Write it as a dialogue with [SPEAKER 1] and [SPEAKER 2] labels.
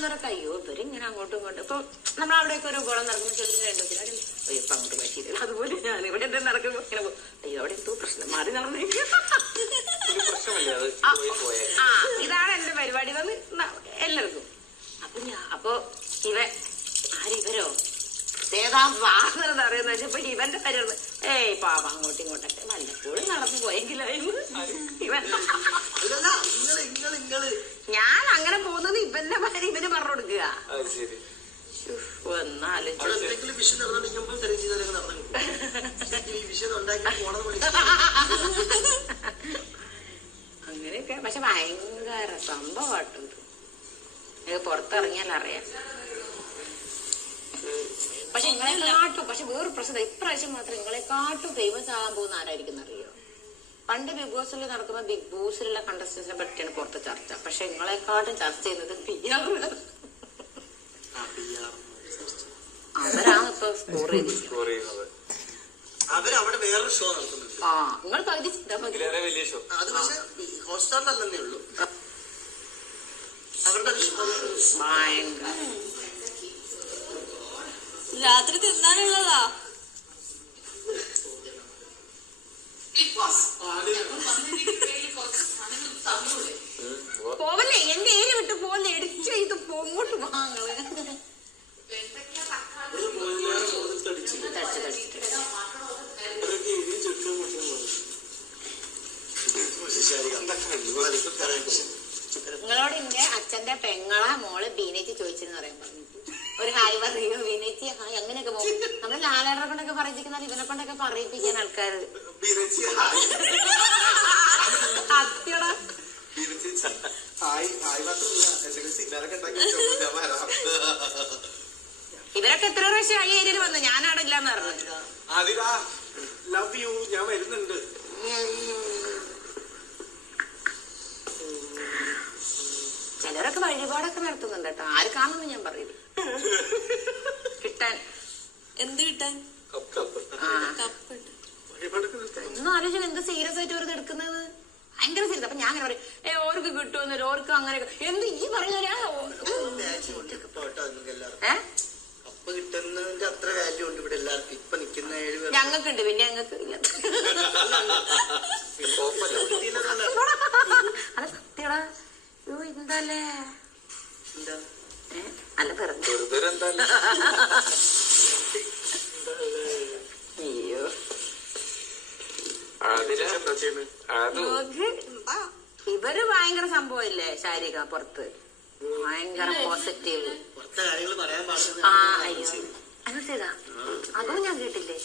[SPEAKER 1] കാണുന്നവരൊക്കെ അയ്യോ ഇവർ ഇങ്ങനെ അങ്ങോട്ടും ഇങ്ങോട്ടും. ഇപ്പൊ നമ്മളവിടെയൊക്കെ ഒരു ഗുണം നടക്കുന്ന ചെറുതിന് രണ്ടു അയ്യോ ഇപ്പൊ അങ്ങോട്ട് പറ്റിയില്ല അതുപോലെ ഞാൻ ഇവിടെ എന്താ നടക്കുമ്പോ ഇങ്ങനെ പോകും. അയ്യോ അവിടെ എന്തോ പ്രശ്നം മാറി നടന്നേക്കും
[SPEAKER 2] ഒരു
[SPEAKER 1] ആ, ഇതാണ് എന്റെ പരിപാടി. വന്ന് എല്ലാവർക്കും. അപ്പൊ ഞാൻ അപ്പൊ ഇവ ആരിവരോ ഏതാ വാഹനം അറിയുന്ന വെച്ചപ്പോ ഇവന്റെ പരിപാടി ഏയ് പാപ അങ്ങോട്ടും ഇങ്ങോട്ടൊക്കെ വല്ലപ്പോഴും നടന്നു പോയെങ്കിലായിരുന്നു ഇവൻ ഞാൻ അങ്ങനെ പോകുന്നത് ഇവന്റെ ഭാര്യ ഇവന് പറഞ്ഞു കൊടുക്കുക
[SPEAKER 2] അത് ശരി
[SPEAKER 3] എന്തെങ്കിലും വിഷയം നടന്നിട്ടുണ്ടെങ്കിൽ തെരഞ്ഞു നടന്നു ഈ വിഷയം ഉണ്ടാക്കി പോണെന്ന് വിളിച്ചു
[SPEAKER 1] അങ്ങനെയൊക്കെ പക്ഷെ ഭയങ്കര സംഭവമാട്ടോ ഇത്. പുറത്തിറങ്ങിയാൽ അറിയാം. പക്ഷെ നിങ്ങളെ കാട്ടും പക്ഷെ വേറൊരു പ്രശ്നം ഇപ്രാവശ്യം മാത്രം നിങ്ങളെ കാട്ടും ഫേമസ് ആകാൻ പോകുന്ന ആരായിരിക്കും അറിയോ പണ്ട് ബിഗ് ബോസിൽ നടക്കുമ്പോ ബിഗ് ബോസിലുള്ള കണ്ടസ്റ്റൻസിനെ പറ്റിയാണ് പുറത്ത് ചർച്ച. പക്ഷെ നിങ്ങളെക്കാട്ടും ചർച്ച ചെയ്യുന്നത് പി ആർ. അവരാണ് ഇപ്പൊ സ്കോർ ചെയ്തിരിക്കുന്നത്
[SPEAKER 2] സ്കോർ ചെയ്യുന്നത്.
[SPEAKER 3] അവർ അവിടെ വേറൊരു ഷോ നടത്തുന്നുണ്ട്.
[SPEAKER 1] ആ നിങ്ങൾ പകുതി ചെയ്താൽ
[SPEAKER 2] വലിയ ഷോ
[SPEAKER 3] അത് പക്ഷെ ഉള്ളൂ. അവരുടെ
[SPEAKER 1] ഭയങ്കര.
[SPEAKER 4] രാത്രി തിന്നാനുള്ളതാ.
[SPEAKER 1] പോവല്ലേ? എന്റെ ഏരിയ വിട്ട് പോവല്ലേ? എടുത്ത് ഇത് പോങ്ങോട്ട് വാങ്ങൾ നിങ്ങളോട് എന്റെ അച്ഛന്റെ പെങ്ങളാ മോൾ ബീനേച്ചി ചോദിച്ചെന്ന് പറയാൻ പറഞ്ഞു ഒരു ഹായ് പറയോ ബീനേച്ചി ഹായ്. അങ്ങനെയൊക്കെ പോകും. നമ്മൾ ലാലേട്ടനെ കൊണ്ടൊക്കെ പറയിപ്പിക്കുന്ന ഇവനെ കൊണ്ടൊക്കെ പറയിപ്പിക്കാൻ ആൾക്കാർ ഇവരൊക്കെ എത്ര പ്രാവശ്യം ഈ ഏരിയയിൽ വന്നു? ഞാനവിടെ ഇല്ലാന്ന് പറഞ്ഞു.
[SPEAKER 2] ലവ് യു ഞാൻ വരുന്നുണ്ട്.
[SPEAKER 1] ചിലരൊക്കെ വഴിപാടൊക്കെ നടത്തുന്നുണ്ട് കേട്ടോ ആര് കാണുന്നു ഞാൻ പറയുന്നു കിട്ടാൻ.
[SPEAKER 4] എന്ത് കിട്ടാൻ?
[SPEAKER 2] Cup cup.
[SPEAKER 1] ആ.
[SPEAKER 4] കപ്പ്
[SPEAKER 1] ഒന്നും ആലോചിച്ചു എന്ത് സീരിയസ് ആയിട്ട് ഒരു എടുക്കുന്നത്? ഭയങ്കര സീരിയസ്. അപ്പൊ ഞാൻ അങ്ങനെ പറയും ഏ ഓർക്ക് കിട്ടുമെന്നൊരു ഓർക്ക് അങ്ങനെ എന്ത് ഈ പറയുന്ന
[SPEAKER 3] ഞങ്ങൾക്കുണ്ട് പിന്നെ ഞങ്ങൾക്ക് എല്ലാവർക്കും
[SPEAKER 1] ഏ
[SPEAKER 3] അപ്പൊ കിട്ടുന്നതിന്റെ അത്ര വാല്യൂ ഉണ്ട് ഇവിടെ എല്ലാവർക്കും ഇപ്പൊ നിക്കുന്ന ഏഴ് പേർ
[SPEAKER 1] ഞങ്ങൾക്കുണ്ട് പിന്നെ ഞങ്ങൾക്ക് ഇല്ല
[SPEAKER 2] കുഴപ്പമില്ല
[SPEAKER 1] അത് സത്യടാ യോ എന്താല്ലേ അല്ല വെറുതെ. അയ്യോ. ഇവർ ഭയങ്കര സംഭവല്ലേ ശാരിക പുറത്ത്? ഭയങ്കര പോസിറ്റീവ്
[SPEAKER 3] പുറത്തെ കാര്യങ്ങൾ പറയാൻ പാടില്ല.
[SPEAKER 1] ആ അയ്യോ. അനുസരിതാ അതും ഞാൻ കേട്ടില്ലേ?